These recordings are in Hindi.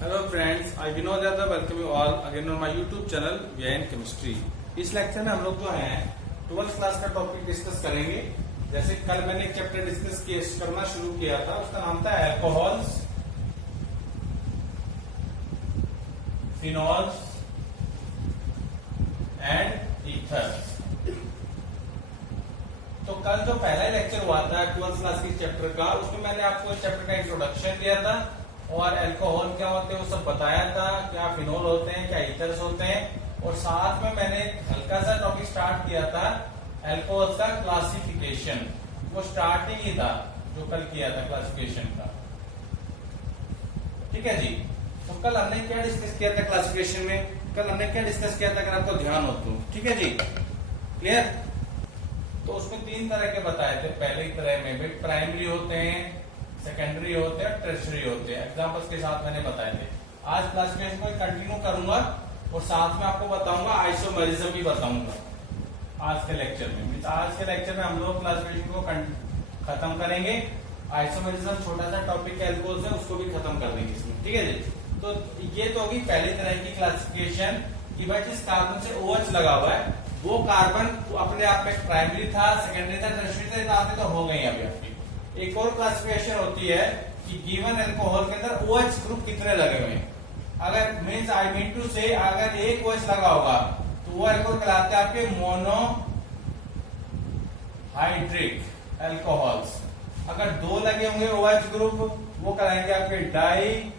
Hello friends, I Vinod Yadav welcome you all again on my YouTube channel VN Chemistry। इस लेक्चर में हम लोग जो है 12th क्लास का टॉपिक डिस्कस करेंगे। जैसे कल मैंने एक चैप्टर डिस्कस करना शुरू किया था, उसका नाम था अल्कोहल्स, फिनॉल्स एंड ईथर्स। तो कल जो पहला लेक्चर हुआ था 12th क्लास के चैप्टर का, उसमें मैंने आपको इस चैप्टर का इंट्रोडक्शन दिया था और अल्कोहल क्या होते हैं वो सब बताया था, क्या फिनोल होते हैं, क्या ईथर्स होते हैं, और साथ में मैंने हल्का सा टॉपिक स्टार्ट किया था अल्कोहल का क्लासिफिकेशन। वो स्टार्टिंग ही था जो कल किया था क्लासिफिकेशन का। ठीक है जी। तो कल हमने क्या डिस्कस किया था क्लासिफिकेशन में? कल हमने क्या डिस्कस किया था, अगर आपको ध्यान हो तो? ठीक है जी, क्लियर। तो उसमें तीन तरह के बताए थे। पहले की तरह में भी प्राइमरी होते हैं, सेकेंडरी होते हैं, टर्शरी होते हैं। एग्जांपल्स के साथ मैंने बताए थे। आज क्लासिफिकेशन को कंटिन्यू करूंगा और साथ में आपको बताऊंगा आइसोमेरिज्म भी बताऊंगा आज के लेक्चर में। आज के लेक्चर में हम लोग क्लासिफिकेशन को खत्म करेंगे। आइसोमेरिज्म छोटा सा टॉपिक है अल्कोहल से, उसको भी खत्म कर देंगे इसमें। ठीक है जी। तो ये तो होगी पहली तरह की क्लासिफिकेशन कि भाई जिस कार्बन से OH लगा हुआ है वो कार्बन अपने आप में प्राइमरी था, सेकेंडरी था, टर्शरी था, तो हो गई अभी आपकी। एक और क्लासिफिकेशन होती है कि गिवन अल्कोहल के अंदर OH ग्रुप कितने लगे हुए हैं। अगर मीन्स आई मीन टू से अगर एक OH लगा होगा तो वो अल्कोहल कहलाते हैं आपके मोनो हाइड्रिक अल्कोहल्स। अगर दो लगे होंगे OH ग्रुप वो कहलाएंगे आपके डाई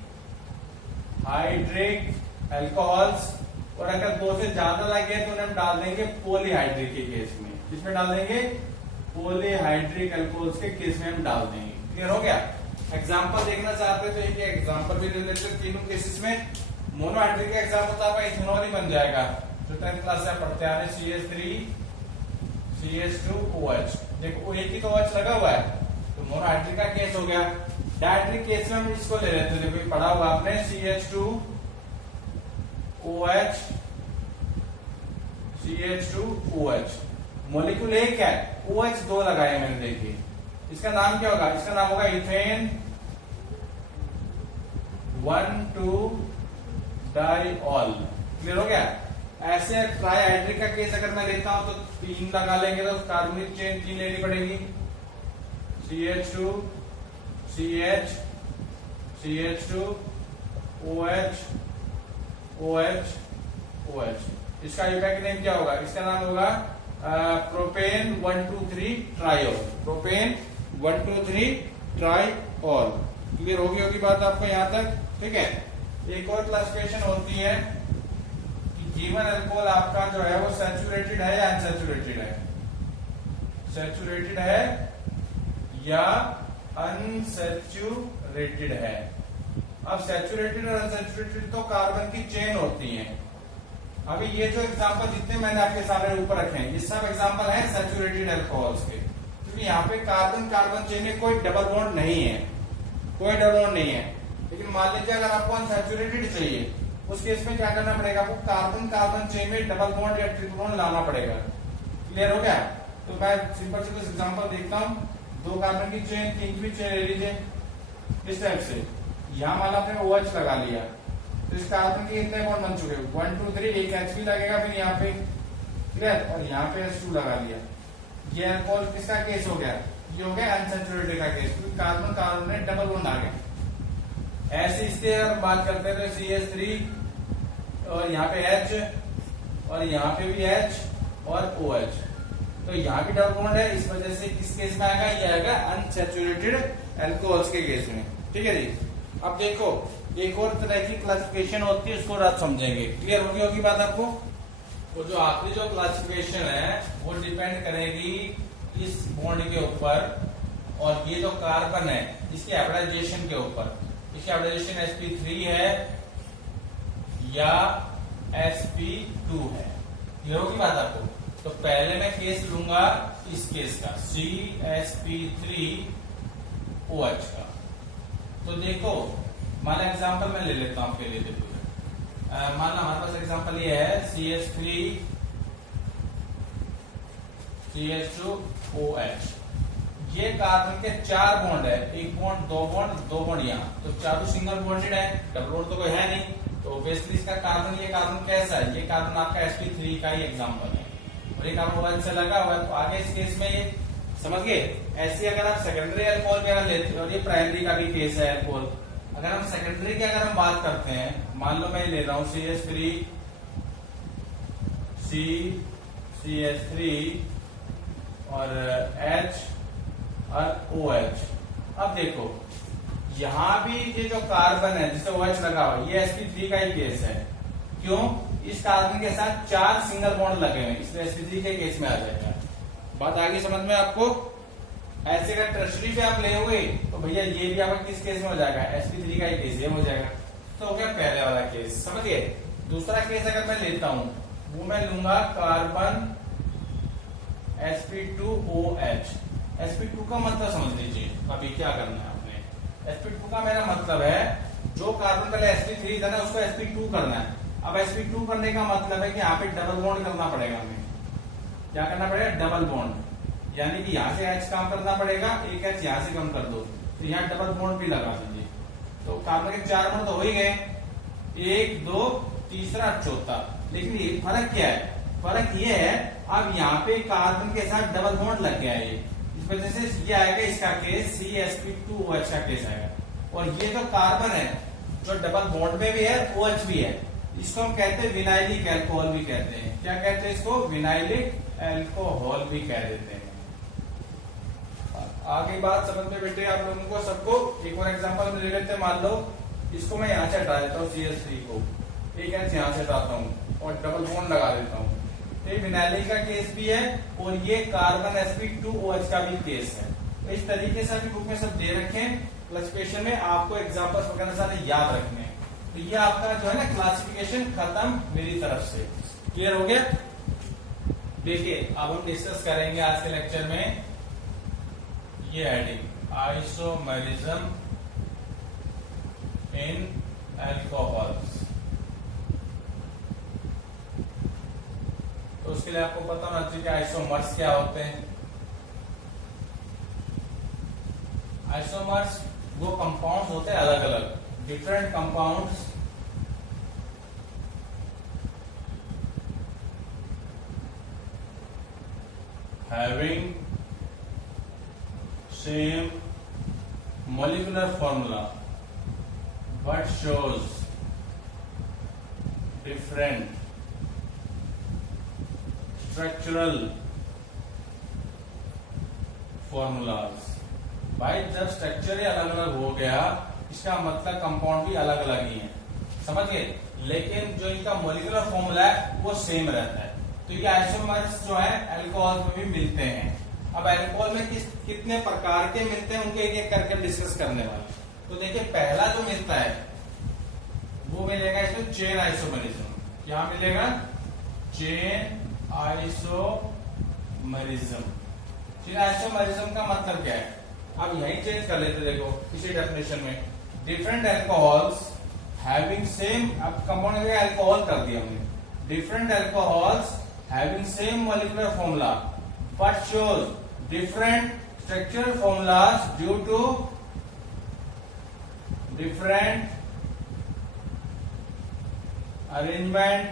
हाइड्रिक अल्कोहल्स। और अगर दो से ज्यादा लगे तो उन्हें हम डाल देंगे पॉलीहाइड्रिक के केस में। जिसमें डाल देंगे पॉलीहाइड्रिक अल्कोहल्स के केस में हम डाल देंगे। क्लियर हो गया? एग्जांपल देखना चाहते हैं तो एक एग्जांपल भी ले लेते हैं तीनों केसेस में। मोनोहाइड्रिक का एग्जांपल तो आपका इथेनॉल ही बन जाएगा जो 10th क्लास से पढ़ते आ रहे हैं। CH3 CH2OH। देखो एक ही तो OH लगा हुआ है तो मोनोहाइड्रिक का केस हो गया। डायहाइड्रिक केस में हम इसको ले लेते हैं। देखो पढ़ा हुआ आपने CH2OH CH2OH। मॉलिक्यूल एक है, OH दो लगाए मैंने। देखिए इसका नाम क्या होगा? इसका नाम होगा इथेन 1,2 डाइऑल। क्लियर हो गया? ऐसे ट्राइहाइड्रिक का केस अगर मैं लेता हूं तो 3 लगा लेंगे तो कार्बनिक चेन 3 लेनी पड़ेगी। CH2 CH CH2 OH OH OH। इसका यूनिक नेम क्या होगा? इसका नाम होगा प्रोपेन 1,2,3 ट्राइऑल। प्रोपेन 1,2,3 ट्राइऑल। क्लियर होगी बात आपको यहां तक? ठीक है। एक और क्लासिफिकेशन होती है कि गिवन अल्कोहल आपका जो है वो सैचुरेटेड है या अनसैचुरेटेड है। सैचुरेटेड है या अनसैचुरेटेड है। अब सैचुरेटेड और अनसैचुरेटेड तो कार्बन की चेन होती है। अभी ये जो एग्जांपल जितने मैंने आपके सामने ऊपर रखे हैं ये सब एग्जांपल है सैचुरेटेड अल्कोहल्स के, क्योंकि यहाँ पे कार्बन कार्बन चेन में कोई डबल बॉन्ड नहीं है, कोई डबल बॉन्ड नहीं है। लेकिन मान लीजिए अगर आपको अनसैचुरेटेड चाहिए उस केस में क्या करना पड़ेगा? आपको कार्बन कार्बन चेन में डबल बॉन्ड या ट्रिपल बॉन्ड लाना पड़ेगा। क्लियर हो गया? तो मैं सिंपल से कुछ एग्जाम्पल देखता हूँ। 2 कार्बन की चेन, 3 की चेन ले लीजिए इस टाइप से। यहाँ मान आपने OH लगा लिया तो इस कार्बन के कितने बॉन्ड बन चुके? 1 2 3। एक H भी लगेगा फिर यहाँ पे। क्लियर? और यहाँ पे H2 लगा लिया। ये अल्कोहल किसका केस हो गया? ये हो गया अनसैचुरेटेड का केस, क्योंकि कार्बन कार्बन में डबल बॉन्ड आ गए। ऐसे इससे हम बात करते हैं तो CH3 और यहाँ पे H और यहाँ पे भी H और OH। तो यहाँ भी डबल बॉन्ड है, इस वजह से किस केस में आएगा? ये आएगा अनसैचुरेटेड अल्कोहल्स के केस में। ठीक है जी। अब देखो एक और तरह की क्लासिफिकेशन होती है, उसको रात समझेंगे। क्लियर होगी बात आपको? तो जो आखिरी जो क्लासिफिकेशन है वो डिपेंड करेगी इस बॉन्ड के ऊपर और ये जो कार्बन है इसके हाइब्रिडाइजेशन के ऊपर। इसकी हाइब्रिडाइजेशन sp3 है या sp2 है। क्लियर होगी बात आपको? तो पहले मैं केस लूंगा इस केस का CsP3OH का। तो देखो माना एग्जांपल मैं ले लेता हूं आपके लिए। देखो माना हमारे पास एग्जांपल ये है CH3 CH2OH। ये कार्बन के 4 बॉन्ड है, एक बॉन्ड, दो बॉन्ड यहाँ, तो चारों सिंगल बॉन्डेड है, डबल बॉन्ड तो कोई है नहीं, तो ऑब्वियसली इसका कार्बन, ये कार्बन कैसा है, ये कार्बन आपका sp3 का ही एग्जांपल है, और ये कार्बन OH से लगा हुआ है, तो आगे इस केस में ये समझ गए। ऐसे अगर आप सेकेंडरी अल्कोहल भी अगर लेते हो, और ये प्राइमरी का भी केस है अल्कोहल, अगर हम सेकेंडरी की अगर हम बात करते हैं, मान लो मैं ले रहा हूं CH3 और H और OH। अब देखो यहां भी ये जो कार्बन है जिसे OH लगा हुआ, ये sp3 का ही केस है, क्यों, इस कार्बन के साथ 4 सिंगल बॉन्ड लगे हुए, इसलिए sp3 के केस में आ जाएगा। बात आगे समझ में आपको। ऐसे अगर टर्शरी पे आप ले हुए तो भैया ये भी आपका किस केस में हो जाएगा, sp3 का ही केस ये हो जाएगा। तो हो गया पहले वाला केस, समझ गए। दूसरा केस अगर मैं लेता हूं, वो मैं लूंगा कार्बन sp2OH। sp2 का मतलब समझ लीजिए, अभी क्या करना है आपने। sp2 का मेरा मतलब है जो कार्बन पहले sp3 था ना, उसको sp2 करना है। अब sp2 करने का मतलब है कि यहाँ पे डबल बॉन्ड करना पड़ेगा हमें। क्या करना पड़ेगा, डबल बॉन्ड, यानी कि यहाँ से H काम करना पड़ेगा, एक H यहाँ से कम कर दो, तो यहाँ डबल बॉन्ड भी लगा दीजिए। तो कार्बन के 4 बॉन्ड तो हो ही गए, 1 2 तीसरा चौथा। लेकिन ये फर्क क्या है, फर्क ये है अब यहाँ पे कार्बन के साथ डबल बॉन्ड लग गया है, इस वजह से ये आएगा इसका केस CsP2OH का केस आएगा। और ये जो कार्बन है जो डबल बॉन्ड में भी है, OH भी है, इसको हम कहते हैं विनाइलिक अल्कोहल भी कहते हैं। क्या कहते हैं इसको, विनाइलिक अल्कोहल भी कह देते हैं। आगे बात समझ में बैठे आप लोगों को सबको। एक और एग्जांपल में ले लेते हैं, मान लो इसको मैं यहाँ से हटा देता हूँ CH3 को, एक है यहाँ से हटाता हूँ और डबल बॉन्ड लगा देता हूँ, ये विनाइलिक का केस भी है और ये कार्बन sp2OH का भी केस है। तो इस तरीके से अभी बुक में सब दे रखे हैं, प्लस क्वेश्चन में आपको एग्जाम्पल्स वगैरह सारे याद रखने हैं। तो ये आपका जो है ना क्लासिफिकेशन खत्म मेरी तरफ से, क्लियर हो गया। देखिए अब हम डिस्कस करेंगे आज के लेक्चर में ये हेडिंग, आइसोमेरिज्म इन अल्कोहल्स। तो उसके लिए आपको पता होना चाहिए कि आइसोमर्स क्या होते हैं। आइसोमर्स वो कंपाउंड्स होते हैं अलग अलग, different compounds having same molecular formula but shows different structural formulas। भाई जब स्ट्रक्चर ही अलग अलग हो गया, इसका मतलब कंपाउंड भी अलग अलग ही है, समझ गए, लेकिन जो इनका मोलिकुलर फॉर्मूला है वो सेम रहता है। तो ये आइसोमर्स जो है अल्कोहल में भी मिलते हैं। अब अल्कोहल में कितने प्रकार के मिलते हैं, उनके एक एक करके डिस्कस करने वाले। तो देखिए पहला जो मिलता है वो मिलेगा इसमें चेन आइसोमरिज्म। क्या मिलेगा, चेन आइसोमरिज्म। चेन आइसोमरिज्म का मतलब क्या है, अब यही चेंज कर लेते, देखो इसी डेफिनेशन में, डिफरेंट अल्कोहल्स हैविंग सेम, अब कंपाउंड में अल्कोहल कर दिया हमने, different alcohols having same molecular formula but shows different structural formulas due to different arrangement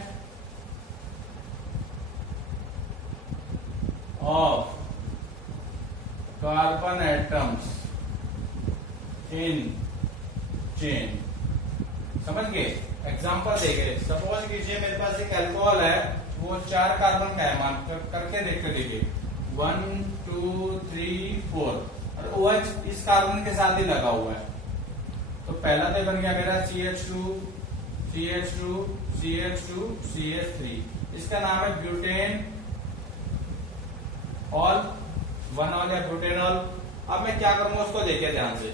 of carbon atoms in chain। समझ गए। एग्जांपल देखे, सपोज कीजिए मेरे पास एक अल्कोहल है, वो 4 कार्बन का है, मान करके देखते देखिए 1 2 3 4 और OH इस कार्बन के साथ ही लगा हुआ है। तो पहला तो बन गया मेरा CH2 CH2 CH2 CH3, इसका नाम है ब्यूटेन ऑल, 1 ऑल या ब्यूटेनॉल। अब मैं क्या करूंगा उसको देखिए ध्यान से,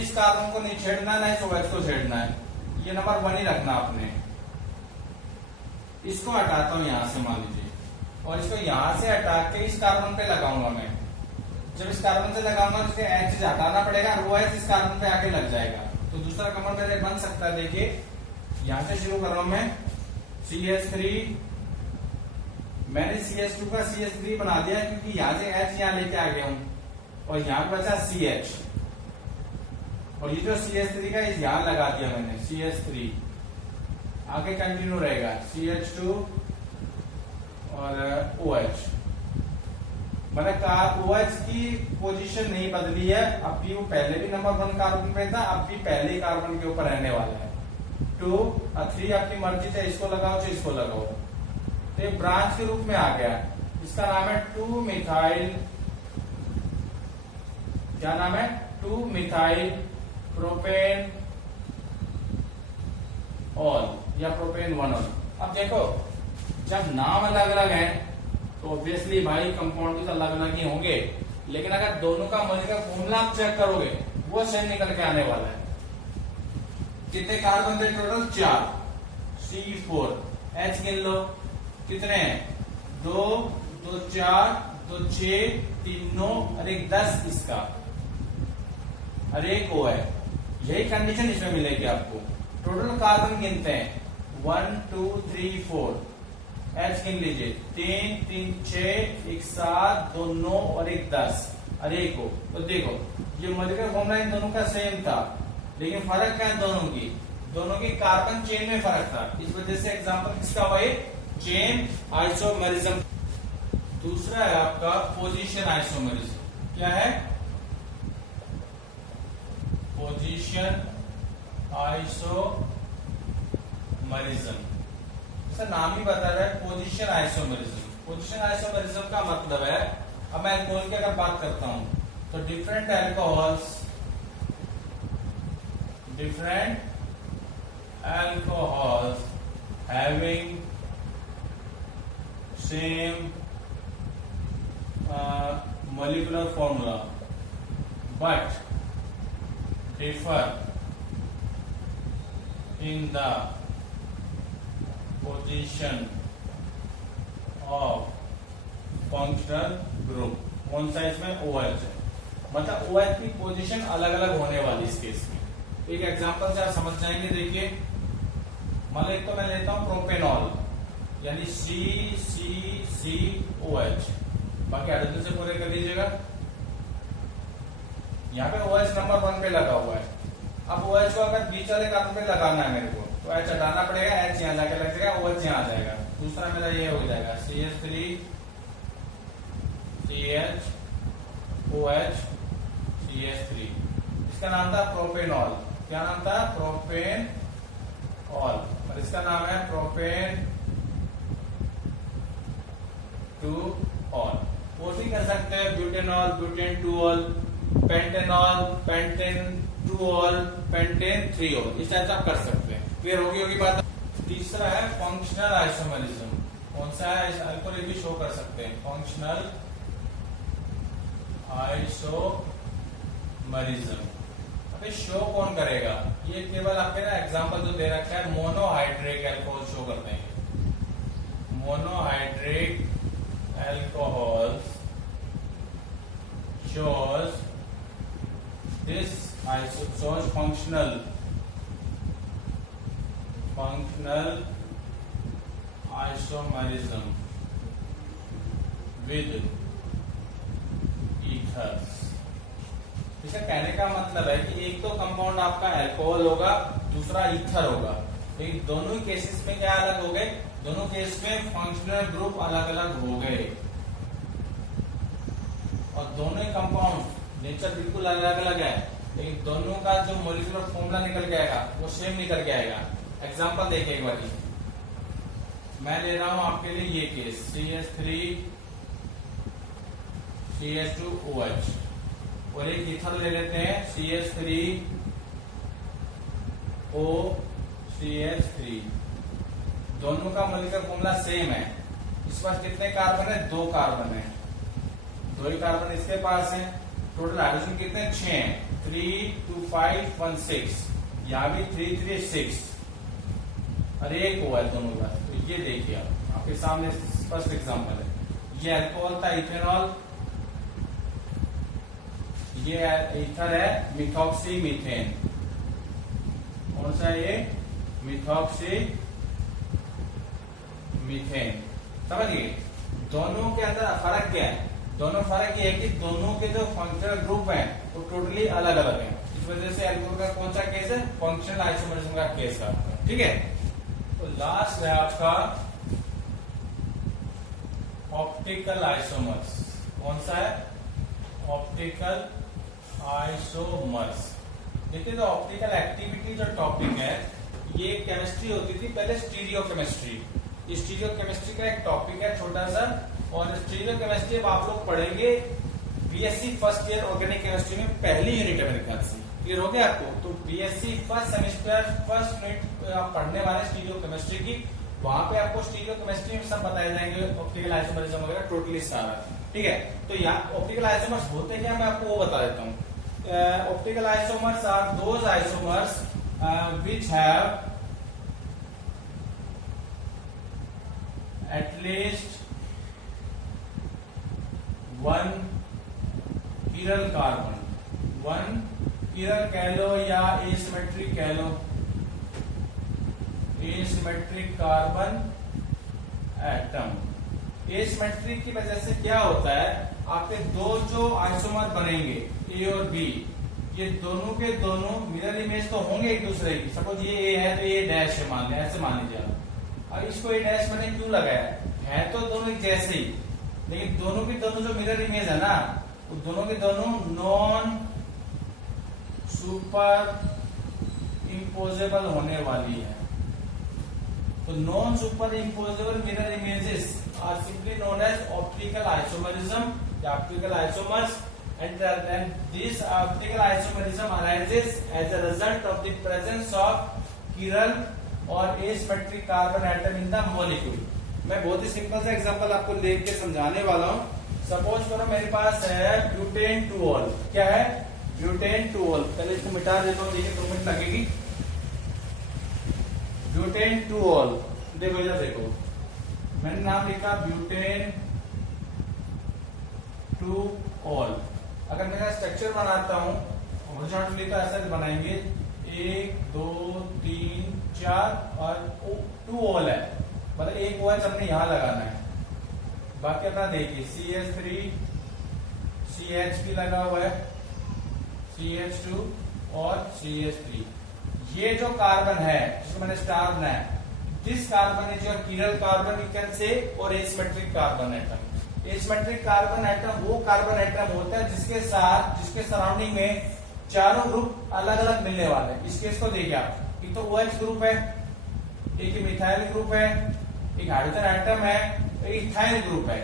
इस कार्बन को नहीं छेड़ना, ना इस OH को छेड़ना है, ये नंबर 1 ही रखना आपने। इसको हटाता हूं यहां से मान लीजिए, और इसको यहां से हटा के इस कार्बन पे लगाऊंगा मैं। जब इस कार्बन से लगाऊंगा तो इसके H हटाना पड़ेगा और वो H इस कार्बन पे आके लग जाएगा। तो दूसरा कंपाउंड मेरे बन सकता है, देखिए यहां से शुरू कर रहा हूं मैं, CH3, मैंने CH2 का CH3 बना दिया क्योंकि यहां से H यहां लेके आ गया हूं, और यहाँ पे बचा CH, और ये जो CH3 का इस यहाँ लगा दिया मैंने CH3, आगे कंटिन्यू रहेगा CH2 और OH। मतलब OH की पोजीशन नहीं बदली है, अब भी वो पहले भी नंबर 1 कार्बन पे था, अब भी पहले ही कार्बन के ऊपर रहने वाला है। 2 और 3 आपकी मर्जी से इसको लगाओ चाहे इसको लगाओ, तो ये ब्रांच के रूप में आ गया। इसका नाम है 2 मिथाइल, क्या नाम है 2 मिथाइल प्रोपेन ऑल या प्रोपेन 1 ऑल। अब देखो जब नाम अलग अलग है तो ऑब्वियसली भाई कंपाउंड भी तो अलग अलग ही होंगे, लेकिन अगर दोनों का मॉलिक्यूलर फॉर्मूला आप चेक करोगे वो सेम निकल के आने वाला है। कितने कार्बन थे टोटल 4, C4, H गिन लो कितने हैं 2, 2 4, 2 6, 3 9 और 1 10 इसका, और 1 O है। यही कंडीशन इसमें मिलेगी आपको। टोटल कार्बन गिनते हैं 1 2 3 4, H गिन लीजिए 3 3 6, 1 7, 2 9 और 1 10 और 1 O। तो देखो ये मॉलिक्यूलर फॉर्मूला इन दोनों का सेम था, लेकिन फर्क क्या है दोनों की कार्बन चेन में फर्क था। इस वजह से एग्जांपल किसका भाई चेन आइसोमेरिज्म। दूसरा है आपका पोजीशन आइसोमेरिज्म। क्या है पोजीशन आइसोमेरिज्म, इसका नाम ही बता रहा है पोजीशन आइसोमेरिज्म। पोजीशन आइसोमेरिज्म का मतलब है, अब मैं अल्कोहल की अगर बात करता हूं तो different alcohols having same molecular formula but differ in the position of functional group। कौन सा इसमें OH है, मतलब OH की पोजीशन अलग अलग होने वाली इस केस में। एक एग्जांपल से आप समझ जाएंगे। देखिए मान लो एक तो मैं लेता हूं प्रोपेनॉल यानी CCCOH, बाकी हाइड्रोजन से पूरे कर लीजिएगा। यहाँ पे OH नंबर 1 पे लगा हुआ है। अब OH को अगर बीच वाले कार्बन पे लगाना है मेरे को, तो H हटाना पड़ेगा, H यहाँ जाके लग जाएगा, OH यहाँ आ जाएगा। दूसरा मेरा ये हो जाएगा CH3 CH OH CH3, इसका नाम था प्रोपेनॉल। क्या नाम था प्रोपेन ऑल, और इसका नाम है प्रोपेन 2 ऑल। वो भी कर सकते हैं butanol butane 2 all, pentanol pentane 2 all, pentane 3 all, इस टाइप से आप कर सकते हैं। क्लियर होगी बात। तीसरा है फंक्शनल आइसोमेरिज्म। कौन सा है, इस अल्कोहल भी शो कर सकते हैं, फंक्शनल आइसोमेरिज्म। अबे शो कौन करेगा, ये केवल आपके ना एग्जांपल जो दे रखा है मोनोहाइड्रिक अल्कोहल शो करते हैं। Monohydric alcohol shows this shows functional isomerism with ethers। इसका कहने का मतलब है कि एक तो कंपाउंड आपका अल्कोहल होगा, दूसरा ईथर होगा, लेकिन दोनों केसेस में क्या अलग हो गए, दोनों केस में फंक्शनल ग्रुप अलग अलग हो गए, और दोनों कंपाउंड नेचर बिल्कुल अलग अलग है, लेकिन दोनों का जो मॉलिक्यूलर फॉर्मूला निकल के आएगा वो सेम निकल के आएगा। एग्जांपल देखिए एक बार, मैं ले रहा हूं आपके लिए ये केस CH3 CH2OH, और एक ईथर ले लेते हैं CH3OCH3। दोनों का मॉलिक्यूलर फॉर्मूला सेम है। इस पास कितने कार्बन है, 2 कार्बन है, 2 ही कार्बन इसके पास है। टोटल हाइड्रोजन कितने 6 हैं, 3 2 5 1 6, यहाँ भी 3 3 6, और एक हुआ है दोनों का। तो ये देखिए आपके सामने फर्स्ट एग्जांपल है, ये अल्कोहल था इथेनॉल, ये ईथर है मिथॉक्सी मीथेन। कौन सा है ये, मिथॉक्सी मीथेन। समझिए दोनों के अंदर फर्क क्या है, दोनों फर्क ये है कि दोनों के जो फंक्शनल ग्रुप हैं वो टोटली अलग अलग हैं। इस वजह से अल्कोहल का कौन सा केस है, फंक्शनल आइसोमरिज्म का केस है, ठीक है। तो लास्ट है आपका ऑप्टिकल आइसोमर्स। कौन सा है, ऑप्टिकल आइसोमर्स। देखिए, तो ऑप्टिकल एक्टिविटी जो टॉपिक है ये केमिस्ट्री होती थी पहले, स्टीरियो केमिस्ट्री। स्टीरियो केमिस्ट्री का एक टॉपिक है छोटा सा, और स्टीरियो केमिस्ट्री अब आप लोग पढ़ेंगे BSc first year organic chemistry में, पहली यूनिट है मेरे ख्याल से। क्लियर हो गया आपको? तो BSc first semester first unit आप पढ़ने वाले स्टीरियो केमिस्ट्री की, वहां पे आपको स्टीरियो केमिस्ट्री में सब बताए जाएंगे, ऑप्टिकल आइसोमरिज्म वगैरह टोटली सारा, ठीक है। तो यहाँ ऑप्टिकल आइसोमर्स होते क्या, मैं आपको वो बता देता हूँ। Optical isomers are those isomers which have at least one chiral carbon, one chiral कह लो या asymmetric कह लो, asymmetric carbon atom। asymmetric की वजह से क्या होता है, आपके दो जो आइसोमर बनेंगे ए और बी, ये दोनों के दोनों मिरर इमेज तो होंगे एक दूसरे की। सपोज ये ए है तो ये डैश है, मान लिया, ऐसे मान लीजिए आप। अब इसको ए डैश मैंने क्यों लगाया है तो दोनों एक जैसे ही, लेकिन दोनों की दोनों जो मिरर इमेज है ना, वो दोनों की दोनों नॉन सुपर इम्पोजेबल होने वाली है। तो non superimposable mirror images are simply known as optical isomerism या optical isomers. And this optical isomerism arises as a result of the presence of chiral or asymmetric carbon atom in the molecule। मैं बहुत ही सिंपल सा एग्जांपल आपको लेके समझाने वाला हूँ। सपोज करो मेरे पास है ब्यूटेन टूऑल। क्या है, ब्यूटेन टूऑल। पहले इसको मिटा देता हूँ, देखिए 2 मिनट लगेगी। ब्यूटेन टूऑल, देखो इधर देखो, मैंने नाम लिखा ब्यूटेन टूऑल। अगर मैं स्ट्रक्चर बनाता हूं हॉरिजॉन्टली तो ऐसा बनाएंगे 1 2 3 4 और 2 ऑल है, मतलब एक OH हमने यहां लगाना है। बाकी अपना देखिए CH3 CH भी लगा हुआ है, CH2 और CH3। ये जो कार्बन है जिसको मैंने स्टार बनाया, this carbon is your chiral carbon you can say, और asymmetric carbon atom। Asymmetric carbon atom वो कार्बन एटम होता है जिसके साथ, जिसके सराउंडिंग में चारों ग्रुप अलग अलग मिलने वाले हैं। इस केस को देखिए आप, एक तो OH ग्रुप है, एक मिथाइल ग्रुप है, एक हाइड्रोजन एटम है, एक इथाइल ग्रुप है।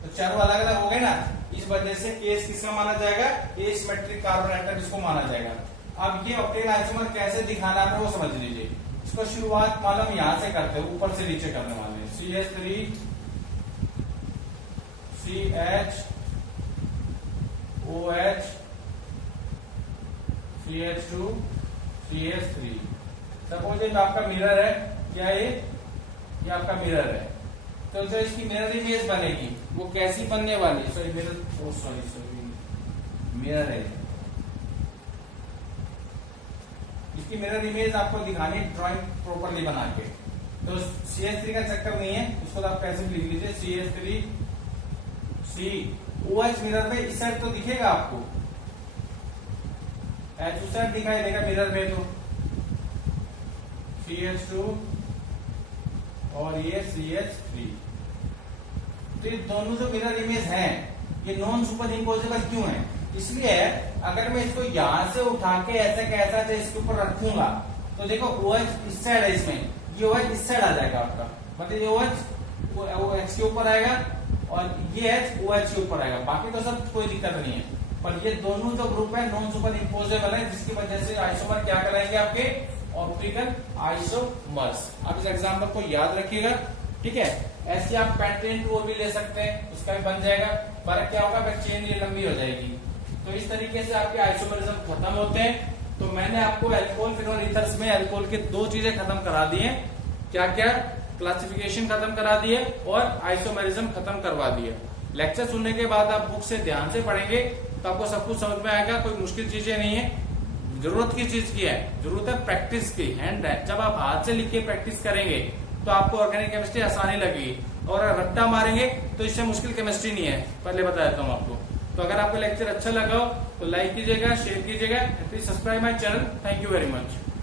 तो चारों अलग अलग हो गए ना, इस वजह से केस किसका माना जाएगा, एसिमेट्रिक कार्बन एटम इसको माना जाएगा। अब ये ऑप्टिकल आइसोमर कैसे दिखाना है वो समझ लीजिए। इसको शुरुआत मालूम यहां से करते हैं, ऊपर से नीचे करने वाले हैं। CH3 CH OH CH2 CH3। Suppose ये आपका मिरर है, क्या ये आपका मिरर है। तो जो इसकी मिरर इमेज बनेगी वो कैसी बनने वाली, सॉरी मिरर, सॉरी मिरर है, इसकी मिरर इमेज आपको दिखानी है ड्राइंग प्रॉपरली बना के। तो CH3 का चक्कर नहीं है, इसको तो आप कैसे भी लिख लीजिए CH3 C OH मिरर में इस साइड तो दिखेगा आपको, H उस साइड दिखाई देगा मिरर में, तो CH2 और ये CH3। तो ये दोनों जो मिरर इमेज हैं ये नॉन सुपर इम्पोजेबल क्यों है, इसलिए अगर मैं इसको यहां से उठा के ऐसा कैसा इसके ऊपर रखूंगा तो देखो OH इस साइड है, इसमें ये OH इस साइड आ जाएगा आपका, मतलब ये OH के ऊपर आएगा और ये H OH के ऊपर आएगा। बाकी तो सब कोई दिक्कत नहीं है, पर ये दोनों जो ग्रुप है नॉन सुपर इम्पोजेबल है, जिसकी वजह से आइसोमर क्या कराएंगे आपके, ऑप्टिकल आइसोमर्स। आप इस एग्जांपल को याद रखिएगा, ठीक है। ऐसे आप पेंटेन टू भी ले सकते हैं, उसका भी बन जाएगा। फर्क क्या होगा, चेन ये लंबी हो जाएगी। तो इस तरीके से आपके आइसोमरिज्म खत्म होते हैं। तो मैंने आपको अल्कोहल फिनोल ईथर्स में अल्कोहल के 2 चीजें खत्म करा दी हैं, क्या क्या, क्लासिफिकेशन खत्म करा दी है और आइसोमरिज्म खत्म करवा दी है। लेक्चर सुनने के बाद आप बुक से ध्यान से पढ़ेंगे तो आपको सब कुछ समझ में आएगा, कोई मुश्किल चीजें नहीं है। जरूरत किस चीज की है, जरूरत है प्रैक्टिस की। हैंड जब आप हाथ से लिख के प्रैक्टिस करेंगे तो आपको ऑर्गेनिक केमिस्ट्री आसानी लगेगी, और अगर रट्टा मारेंगे तो इससे मुश्किल केमिस्ट्री नहीं है, पहले बता देता हूँ आपको। तो अगर आपको लेक्चर अच्छा लगा हो तो लाइक कीजिएगा, शेयर कीजिएगा, please subscribe my channel. Thank you very much.